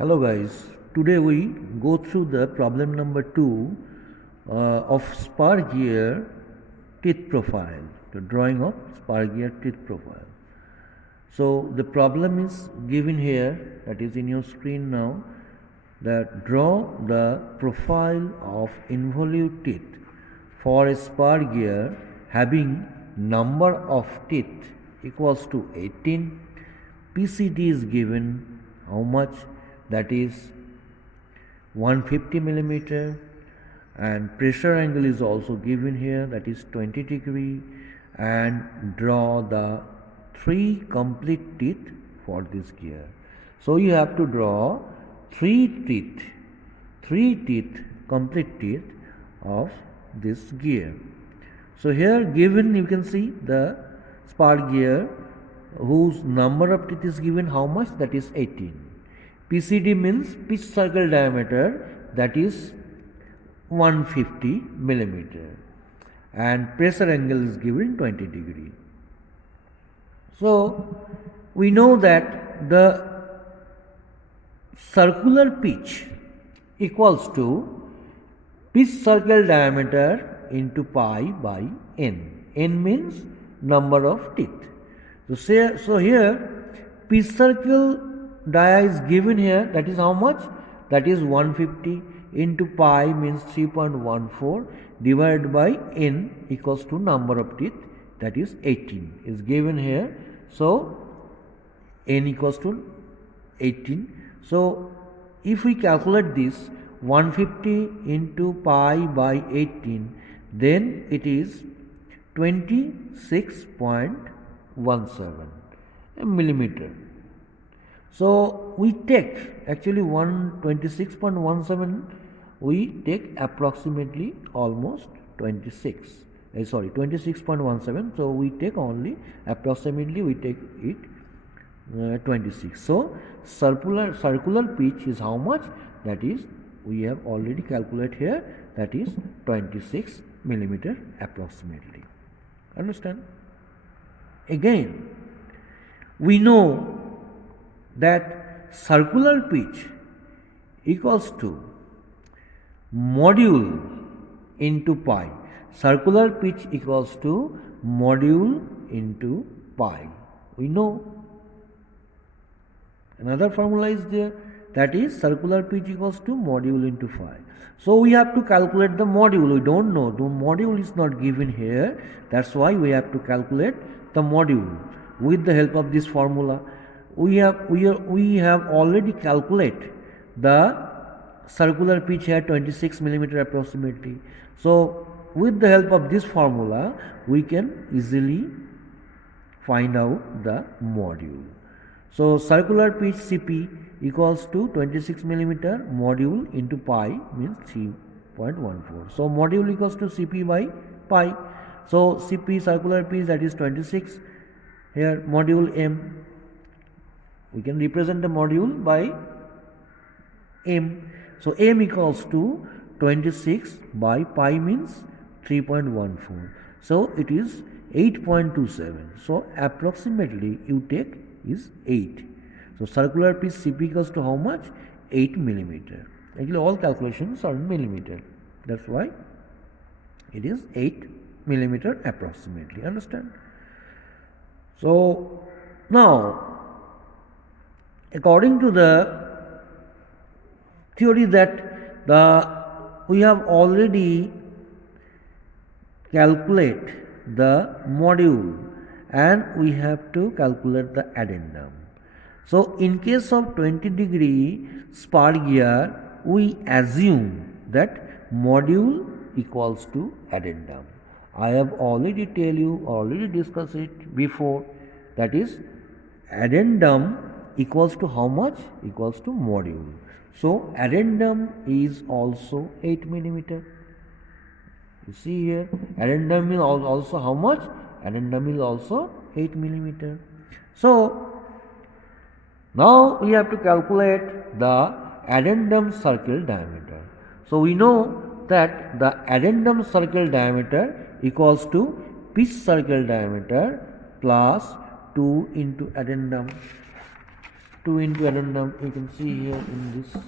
Hello guys, today we go through the problem number 2 of spar gear teeth profile, the drawing of spar gear teeth profile. So the problem is given here, that is in your screen now, that draw the profile of involute teeth for a spar gear having number of teeth equals to 18. PCD is given how much, that is 150 millimeter, and pressure angle is also given here, that is 20 degree, and draw the 3 complete teeth for this gear. So you have to draw 3 teeth, complete teeth of this gear. So here given, you can see the spar gear whose number of teeth is given how much, that is 18. PCD means pitch circle diameter, that is 150 millimeter, and pressure angle is given 20 degree. So we know that the circular pitch equals to pitch circle diameter into pi by n. N means number of teeth. So here pitch circle dia is given here, that is how much, that is 150 into pi means 3.14 divided by n equals to number of teeth, that is 18 is given here. So n equals to 18. So if we calculate this 150 into pi by 18, then it is 26.17 millimeter. So we take actually 126.17, we take approximately almost 26.17. So we take only approximately, we take it 26. So circular pitch is how much, that is we have already calculated here, that is 26 millimeter approximately. Understand? Again, we know that circular pitch equals to module into pi. Circular pitch equals to module into pi. We know another formula is there, that is circular pitch equals to module into pi. So we have to calculate the module. We don't know, the module is not given here, that's why we have to calculate the module with the help of this formula. We have already calculated the circular pitch here 26 millimeter approximately. So with the help of this formula we can easily find out the module. So circular pitch CP equals to 26 millimeter module into pi means 3.14. So module equals to CP by pi. So CP circular pitch, that is 26, here module M, we can represent the module by M. So M equals to 26 by pi means 3.14. So it is 8.27. So approximately you take is 8. So circular pitch CP equals to how much? 8 millimeter. Actually all calculations are in millimeter. That's why it is 8 millimeter approximately. Understand? So now, according to the theory that we have already calculate the module and we have to calculate the addendum. So in case of 20 degree spar gear, we assume that module equals to addendum. I have already discussed it before, that is addendum equals to how much, equals to module. So addendum is also 8 millimeter. You see here, addendum is also how much, addendum is also 8 millimeter. So now we have to calculate the addendum circle diameter. So we know that the addendum circle diameter equals to pitch circle diameter plus 2 into addendum. 2 into addendum. You can see here in this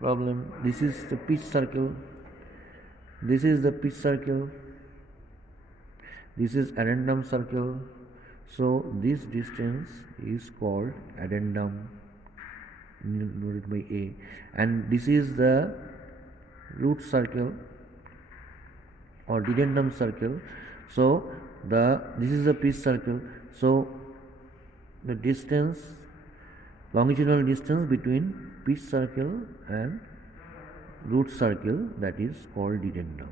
problem, this is the pitch circle, this is the pitch circle, this is addendum circle. So this distance is called addendum, noted by A, and this is the root circle or dedendum circle. So this is the pitch circle. So the distance, longitudinal distance between pitch circle and root circle, that is called dedendum.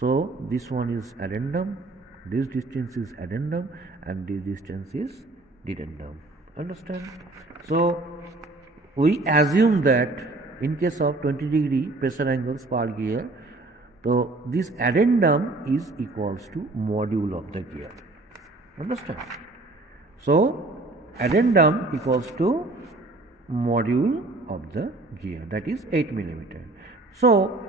So this one is addendum, this distance is addendum, and this distance is dedendum. Understand? So we assume that in case of 20 degree pressure angle spark gear, so this addendum is equals to module of the gear. Understand? So addendum equals to module of the gear, that is 8 millimeter. So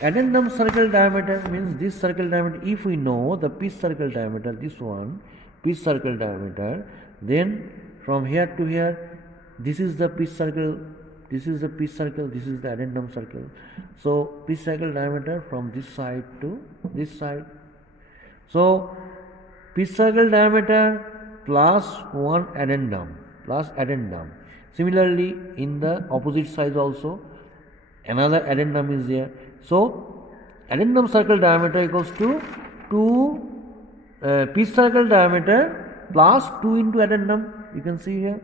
addendum circle diameter means this circle diameter. If we know the pitch circle diameter, this one pitch circle diameter, then from here to here, this is the pitch circle, this is the pitch circle, this is the addendum circle. So pitch circle diameter from this side to this side. So pitch circle diameter plus 1 addendum plus addendum. Similarly, in the opposite side also another addendum is there. So addendum circle diameter equals to 2 pitch circle diameter plus 2 into addendum. You can see here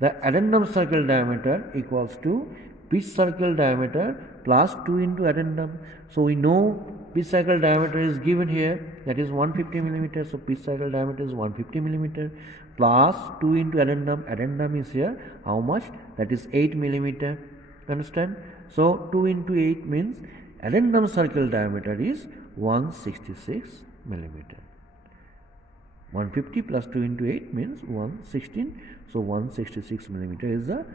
the addendum circle diameter equals to pitch circle diameter plus 2 into addendum. So we know pitch circle diameter is given here, that is 150 millimeter. So pitch circle diameter is 150 millimeter plus 2 into addendum. Addendum is here how much? That is 8 millimeter. Understand? So 2 into 8 means addendum circle diameter is 166 millimeter. 150 plus 2 into 8 means 116. So 166 millimeter is the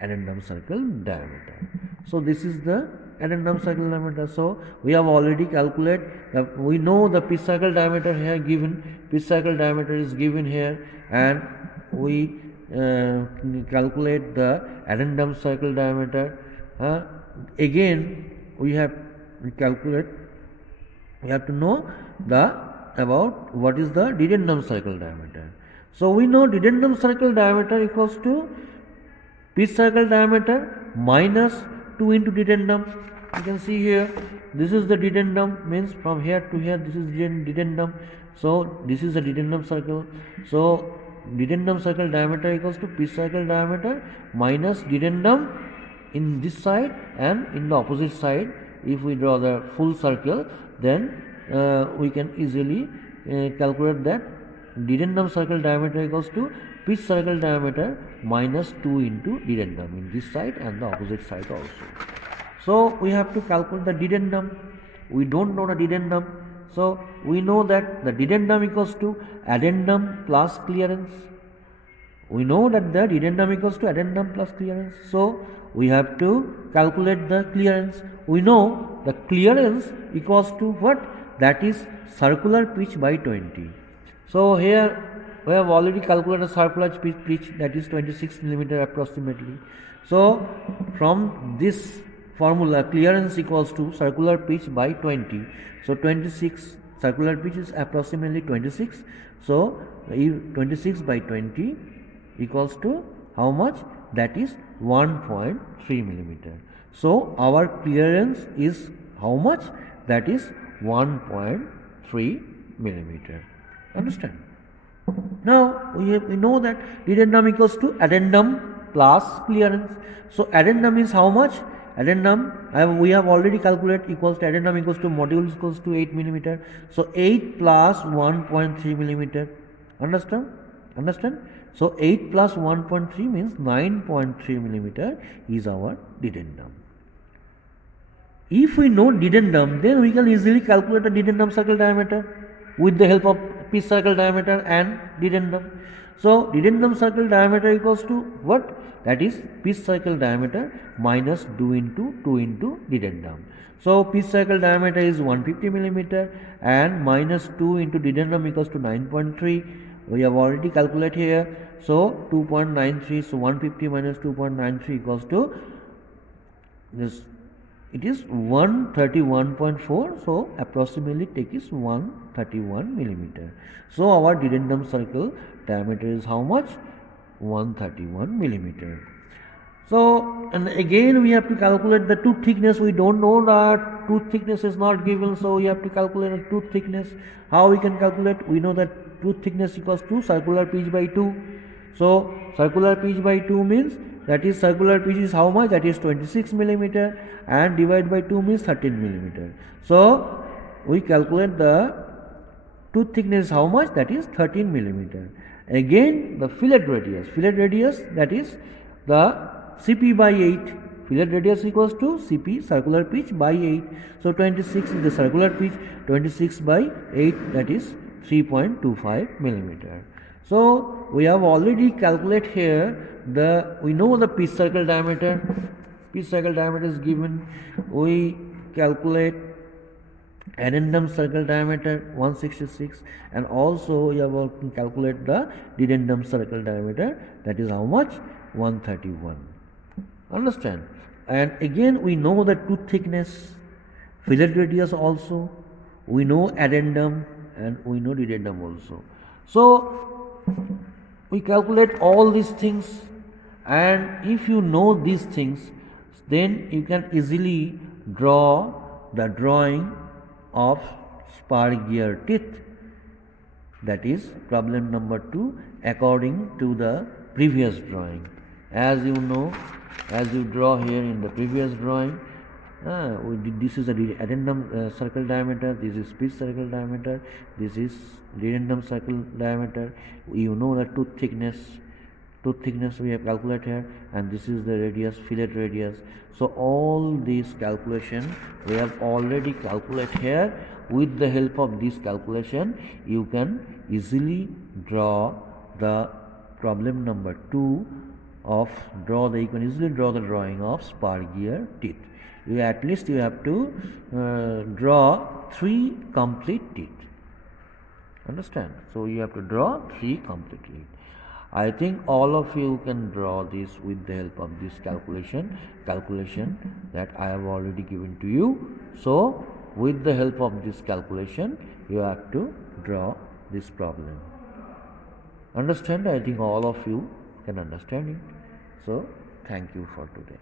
addendum circle diameter. So this is the addendum circle diameter. So we have already calculated that we know the pitch circle diameter here given, pitch circle diameter is given here, and we calculate the addendum circle diameter. Again we have calculate, we have to know about what is the dedendum circle diameter. So we know dedendum circle diameter equals to pitch circle diameter minus 2 into dedendum. You can see here, this is the dedendum, means from here to here this is dedendum. So this is the dedendum circle. So dedendum circle diameter equals to pitch circle diameter minus dedendum in this side and in the opposite side. If we draw the full circle, then we can easily calculate that dedendum circle diameter equals to pitch circle diameter minus 2 into dedendum in this side and the opposite side also. So we have to calculate the dedendum. We don't know the dedendum. So we know that the dedendum equals to addendum plus clearance. We know that the dedendum equals to addendum plus clearance. So we have to calculate the clearance. We know the clearance equals to what? That is circular pitch by 20. So here we have already calculated circular pitch, that is 26 millimeter approximately. So from this formula, clearance equals to circular pitch by 20. So 26, circular pitch is approximately 26. So 26 by 20 equals to how much? That is 1.3 millimeter. So our clearance is how much? That is 1.3 millimeter. Understand? Now we know that dedendum equals to addendum plus clearance. So addendum is how much? Addendum we have already calculated equals to addendum equals to module equals to 8 millimeter. So 8 plus 1.3 millimeter. Understand? So 8 plus 1.3 means 9.3 millimeter is our dedendum. If we know dedendum, then we can easily calculate the dedendum circle diameter with the help of pitch circle diameter and dedendum. So dedendum circle diameter equals to what? That is pitch circle diameter minus 2 into dedendum. So pitch circle diameter is 150 millimeter and minus 2 into dedendum equals to 9.3. We have already calculated here. So 2.93, so 150 minus 2.93 equals to this, it is 131.4, so approximately take is 131 millimeter. So our dedendum circle diameter is how much? 131 millimeter. So, and again we have to calculate the tooth thickness. We don't know that tooth thickness is not given, so we have to calculate the tooth thickness. How we can calculate? We know that tooth thickness equals to circular pitch by 2. So circular pitch by 2 means, that is circular pitch is how much? That is 26 millimeter, and divide by 2 means 13 millimeter. So we calculate the tooth thickness how much? That is 13 millimeter. Again the fillet radius, that is the CP by 8. Fillet radius equals to CP, circular pitch, by 8. So 26 is the circular pitch, 26 by 8, that is 3.25 millimeter. So we have already calculated here we know the pitch circle diameter. Pitch circle diameter is given. We calculate addendum circle diameter 166, and also we have to calculate the dedendum circle diameter, that is how much? 131. Understand? And again we know the tooth thickness, fillet radius also, we know addendum, and we know dedendum also. So we calculate all these things, and if you know these things, then you can easily draw the drawing of spar gear teeth. That is problem number 2 according to the previous drawing. As you know, as you draw here in the previous drawing, this is the addendum circle diameter, this is pitch circle diameter, this is dedendum circle diameter. You know the tooth thickness we have calculated here, and this is the radius, fillet radius. So all these calculation we have already calculated here. With the help of this calculation, you can easily draw the problem number 2 of you can easily draw the drawing of spar gear teeth. At least you have to draw 3 complete teeth. Understand? So you have to draw 3 complete teeth. I think all of you can draw this with the help of this calculation that I have already given to you. So with the help of this calculation, you have to draw this problem. Understand? I think all of you can understand it. So thank you for today.